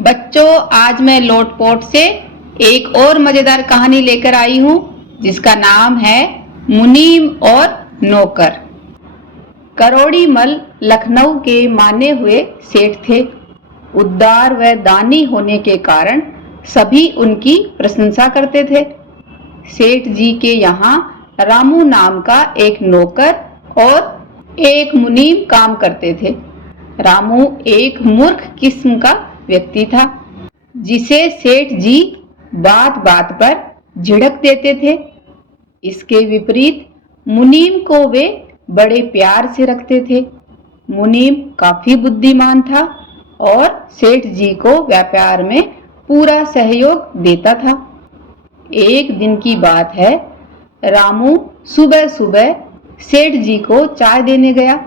बच्चों, आज मैं लोटपोट से एक और मजेदार कहानी लेकर आई हूँ जिसका नाम है मुनीम और नौकर। करोड़ी मल लखनऊ के माने हुए सेठ थे। उदार व दानी होने के कारण सभी उनकी प्रशंसा करते थे। सेठ जी के यहाँ रामू नाम का एक नौकर और एक मुनीम काम करते थे। रामू एक मूर्ख किस्म का व्यक्ति था जिसे सेठ जी बात बात पर झिड़क देते थे। इसके विपरीत मुनीम को वे बड़े प्यार से रखते थे। मुनीम काफी बुद्धिमान था और सेठ जी को व्यापार में पूरा सहयोग देता था। एक दिन की बात है, रामू सुबह सुबह सेठ जी को चाय देने गया।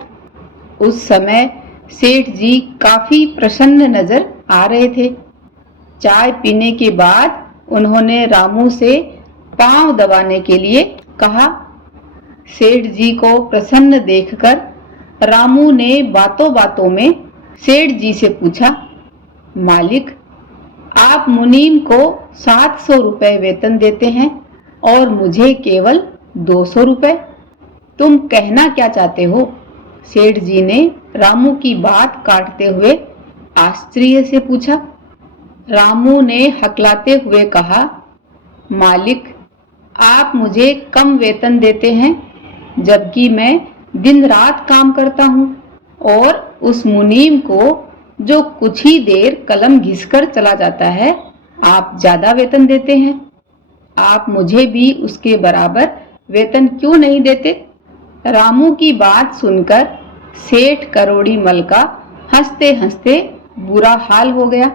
उस समय सेठ जी काफी प्रसन्न नजर आ रहे थे। चाय पीने के बाद उन्होंने रामू से पांव दबाने के लिए कहा। सेठ जी को प्रसन्न देखकर रामू ने बातों बातों में सेठ जी से पूछा, मालिक, आप मुनीम को 700 रुपए वेतन देते हैं और मुझे केवल 200 रुपए। तुम कहना क्या चाहते हो? सेठ जी ने रामू की बात काटते हुए आश्चर्य से पूछा। रामू ने हकलाते हुए कहा, मालिक, आप मुझे कम वेतन देते हैं जबकि मैं दिन रात काम करता हूँ और उस मुनीम को जो कुछ ही देर कलम घिसकर चला जाता है आप ज्यादा वेतन देते हैं। आप मुझे भी उसके बराबर वेतन क्यों नहीं देते? रामू की बात सुनकर सेठ करोड़ी मल का हंसते हंसते बुरा हाल हो गया।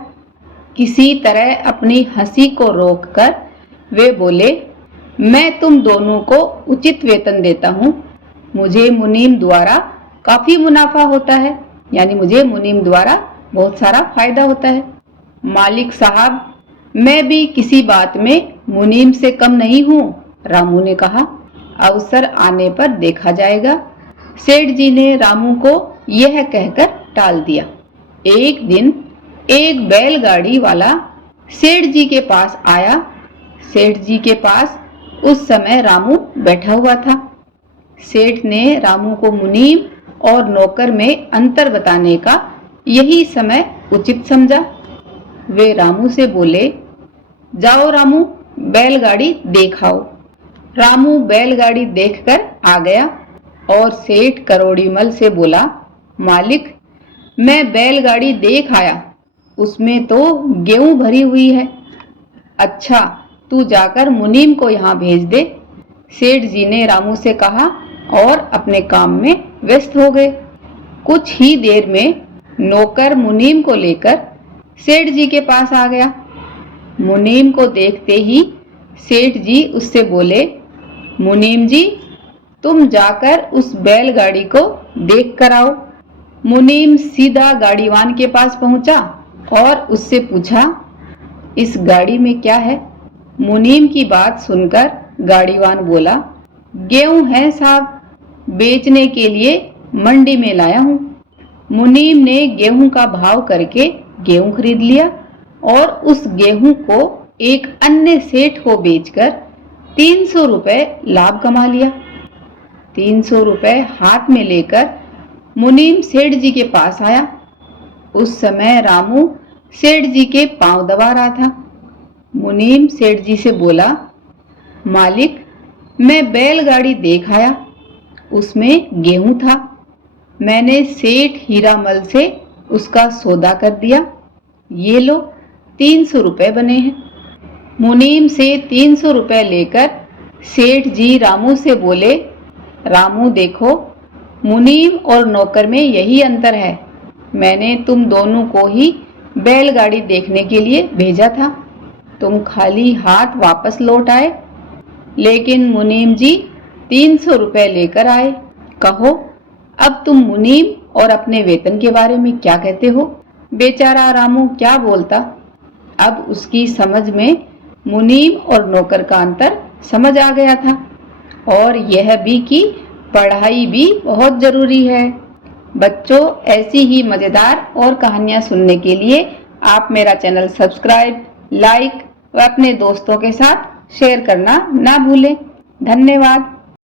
किसी तरह अपनी हंसी को रोककर वे बोले, मैं तुम दोनों को उचित वेतन देता हूँ। मुझे मुनीम द्वारा काफी मुनाफा होता है, यानी मुझे मुनीम द्वारा बहुत सारा फायदा होता है। मालिक साहब, मैं भी किसी बात में मुनीम से कम नहीं हूँ, रामू ने कहा। अवसर आने पर देखा जाएगा। सेठ जी ने रामू को यह कहकर टाल दिया। एक दिन एक बैलगाड़ी वाला सेठ जी के पास आया। सेठ जी के पास उस समय रामू बैठा हुआ था। सेठ ने रामू को मुनीम और नौकर में अंतर बताने का यही समय उचित समझा। वे रामू से बोले, जाओ रामू, बैलगाड़ी देखाओ। रामू बैलगाड़ी देखकर आ गया और सेठ करोड़ी मल से बोला, मालिक, मैं बैलगाड़ी देख आया, उसमें तो गेहूं भरी हुई है। अच्छा, तू जाकर मुनीम को यहाँ भेज दे। सेठ जी ने रामू से कहा और अपने काम में व्यस्त हो गए। कुछ ही देर में नौकर मुनीम को लेकर सेठ जी के पास आ गया। मुनीम को देखते ही सेठ जी उससे बोले, मुनीम जी, तुम जाकर उस बैलगाड़ी को देख कर आओ। मुनीम सीधा गाड़ीवान के पास पहुंचा और उससे पूछा, इस गाड़ी में क्या है? मुनीम की बात सुनकर गाड़ीवान बोला, गेहूं है साहब, बेचने के लिए मंडी में लाया हूँ। मुनीम ने गेहूं का भाव करके गेहूं खरीद लिया और उस गेहूं को एक अन्य सेठ को बेचकर 300 रुपए लाभ कमा लिया। 300 रुपए हाथ में लेकर मुनीम सेठ जी के पास आया। उस समय रामू सेठ जी के पांव दबा रहा था। मुनीम सेठ जी से बोला, मालिक, मैं बैलगाड़ी देख आया, उसमें गेहूं था। मैंने सेठ हीरामल से उसका सौदा कर दिया। ये लो, 300 रुपए बने हैं। मुनीम से 300 रुपए लेकर सेठ जी रामू से बोले, रामू देखो, मुनीम और नौकर में यही अंतर है। मैंने तुम दोनों को ही बैलगाड़ी देखने के लिए भेजा था, तुम खाली हाथ वापस लौट आए, लेकिन मुनीम जी 300 रुपए लेकर आए। कहो, अब तुम मुनीम और अपने वेतन के बारे में क्या कहते हो? बेचारा रामू क्या बोलता। अब उसकी समझ में मुनीम और नौकर का अंतर समझ आ गया था और यह भी कि पढ़ाई भी बहुत जरूरी है। बच्चों, ऐसी ही मजेदार और कहानियां सुनने के लिए आप मेरा चैनल सब्सक्राइब, लाइक व अपने दोस्तों के साथ शेयर करना ना भूलें। धन्यवाद।